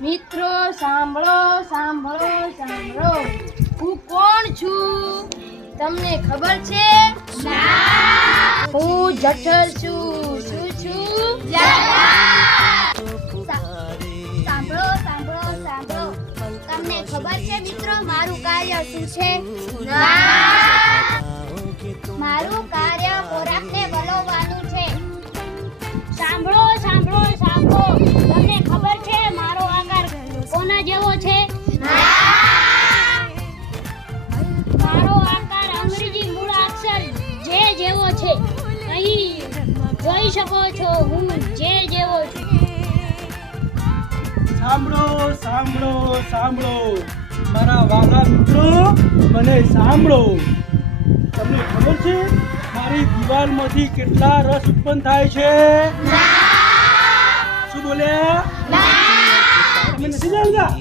મિત્રો સાંભળો સાંભળો સાંભળો, હું કોણ છું તમને ખબર છે? હું જઠર છું. શું છું? સાંભળો સાંભળો સાંભળો, તમને ખબર છે મિત્રો મારું કાર્ય શું છે? મારું કાર્ય ખોરાકને વલોવવાનું છે. સાંભળો સાંભળો સાંભળો, તમને ખબર છે મારો આકાર કોના જેવો છે? મારો આકાર અંગ્રેજી મૂળાક્ષર જે જેવો છે. અહીં જોઈ શકો છો હું જે જેવો છું. સાંભળો સાંભળો સાંભળો મારા વાલા મિત્રો, મને સાંભળો. તમને ખબર છે મારી દિવાલમાંથી કેટલા રસ ઉત્પન્ન થાય છે? શું બોલ્યા? તમે નથી જાણતા?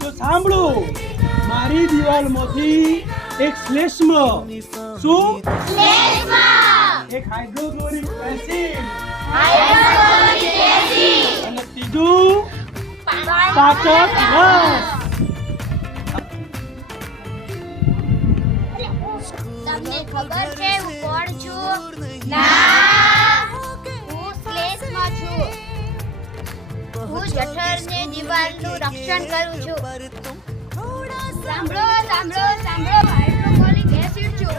તો સાંભળો, મારી દિવાલમાંથી એક શ્લેષ્મ, શું? એક હાઇડ્રોક્લોરિક એસિડ અને ત્રીજું પાચક રસ. તમને ખબર છે હું કોણ છું? હું શ્લેષ્મ છું. હું જઠરને દિવાલનું રક્ષણ કરું છું. સાંભળો સાંભળો સાંભળો, હાઇડ્રોક્લોરિક એસિડ છું.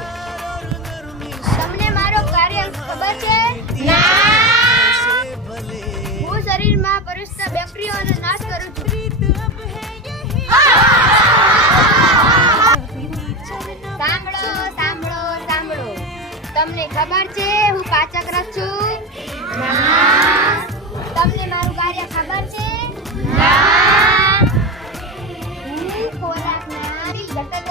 તમને મારો કાર્ય ખબર છે? હું શરીરમાં પરિસ્થ બેક્ટેરિયાનો નાશ કરું છું. સાંભળો સાંભળો સાંભળો, તમને ખબર છે હું પાચક રસ છું? તમને મારું કાર્ય ખબર છે? હું ખોરાકના જઠર